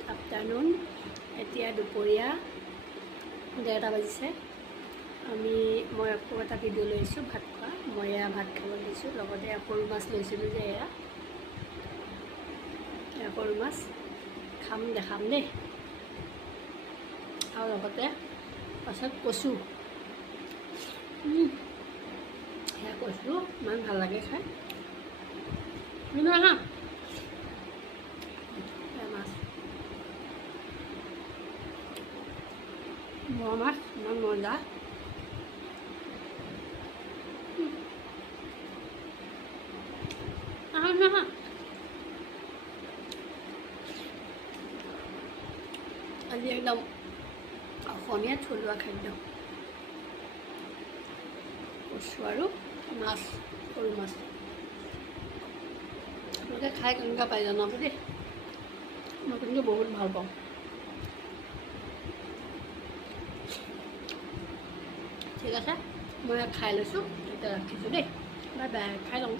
Good afternoon. এতিয়া দুপৰীয়া 1:30 বাজিছে। মই আকৌ এটা ভিডিঅ' লৈছোঁ ভাত খোৱা। মই এয়া ভাত খাব লৈছোঁ, লগতে সৰু মাছ লৈছিলোঁ যে এয়া সৰু মাছ দেখাম দেই। আৰু লগতে পাছত কচু, সেয়া কচু ইমান ভাল লাগে খাই। হা মাছ, মোৱা মাছ ইমান মজা। হা আজি একদম অসমীয়া থলুৱা খাদ্য, কচু আৰু মাছ, সৰু মাছ। আপোনালোকে খাই কেনেকুৱা পাই জনাব দেই, মই কিন্তু বহুত ভাল পাওঁ। ঠিক আছে, মই খাই লৈছোঁ, এতিয়া ৰাখিছোঁ দেই। বাই বাই, খাই লওঁ।